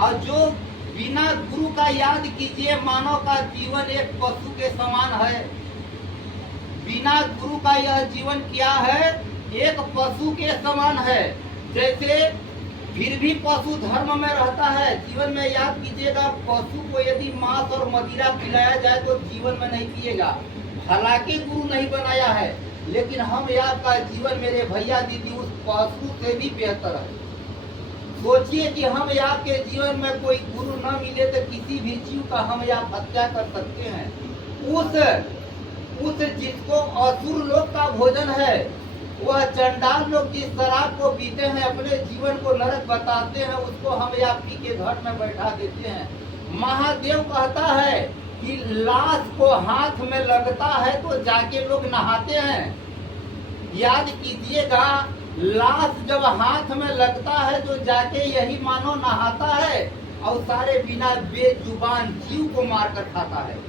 और जो बिना गुरु का याद कीजिए, मानव का जीवन एक पशु के समान है। बिना गुरु का यह जीवन क्या है, एक पशु के समान है। जैसे फिर भी पशु धर्म में रहता है। जीवन में याद कीजिएगा, पशु को यदि मांस और मदिरा पिलाया जाए तो जीवन में नहीं पिएगा। हालांकि गुरु नहीं बनाया है, लेकिन हम आपका जीवन मेरे भैया दीदी उस पशु से भी बेहतर है। सोचिए कि हम आपके जीवन में कोई गुरु न मिले तो किसी भी जीव का हम आप हत्या कर सकते हैं। उस जिसको असुर लोग का भोजन है, वह चंडाल लोग जिस शराब को पीते हैं, अपने जीवन को नरक बताते हैं, उसको हम या पी के घर में बैठा देते हैं। महादेव कहता है कि लाश को हाथ में लगता है तो जाके लोग नहाते हैं। याद कीजिएगा, लाश जब हाथ में लगता है तो जाके यही मानो नहाता है, और सारे बिना बेजुबान जीव को मार कर खाता है।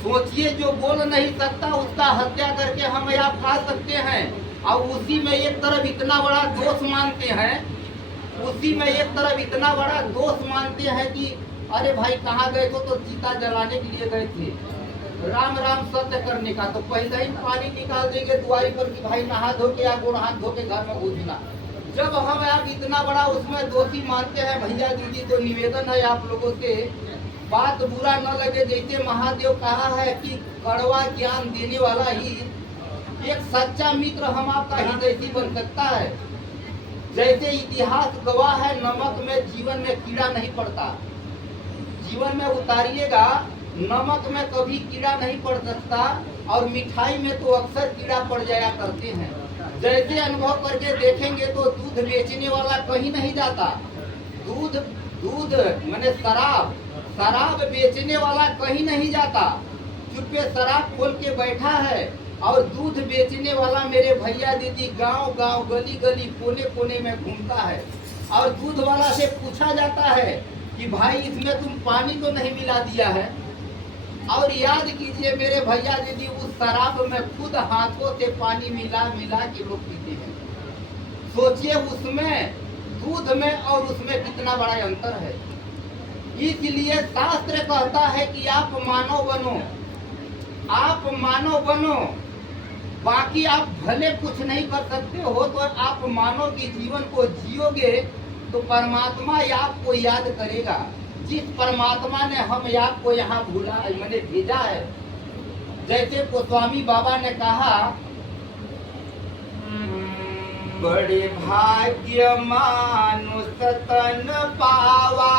सोचिए, जो बोल नहीं सकता उसका हत्या करके हम आप खा सकते हैं, और उसी में एक तरफ इतना बड़ा दोष मानते हैं, उसी में एक तरफ इतना बड़ा दोष मानते हैं कि अरे भाई कहाँ गए तो चिता जलाने के लिए गए थे, राम राम सत्य करने का, तो पहले ही पानी निकाल देंगे द्वारी पर कि भाई नहा धो के या गोड़ हाथ धो के घर में घुसना। जब हम आप इतना बड़ा उसमें दोषी मानते हैं भैया दीदी, तो निवेदन है आप लोगों से, बात बुरा न लगे। जैसे महादेव कहा है कि कड़वा ज्ञान देने वाला ही एक सच्चा मित्र हम आपका हितैषी बन सकता है। जैसे इतिहास गवाह है, नमक में जीवन में कीड़ा नहीं पड़ता। जीवन में उतारिएगा, नमक में कभी कीड़ा नहीं पड़ सकता, और मिठाई में तो अक्सर कीड़ा पड़ जाया करते हैं। जैसे अनुभव करके देखेंगे तो दूध बेचने वाला कहीं नहीं जाता। दूध माने शराब बेचने वाला कहीं नहीं जाता, चुप्पे शराब खोल के बैठा है, और दूध बेचने वाला मेरे भैया दीदी गांव गांव गली गली कोने कोने में घूमता है। और दूध वाला से पूछा जाता है कि भाई इसमें तुम पानी तो नहीं मिला दिया है। और याद कीजिए मेरे भैया दीदी, उस शराब में खुद हाथों से पानी मिला मिला के लोग पीते हैं। सोचिए उसमें दूध में और उसमें कितना बड़ा अंतर है। इसलिए शास्त्र कहता है कि आप मानव बनो, आप मानव बनो, बाकी आप भले कुछ नहीं कर सकते हो, तो आप मानव के जीवन को जियोगे तो परमात्मा आपको याद करेगा। जिस परमात्मा ने हम आपको यहाँ मैंने भेजा है। जैसे गोस्वामी बाबा ने कहा, बड़े भाग्य मानुष तन पावा,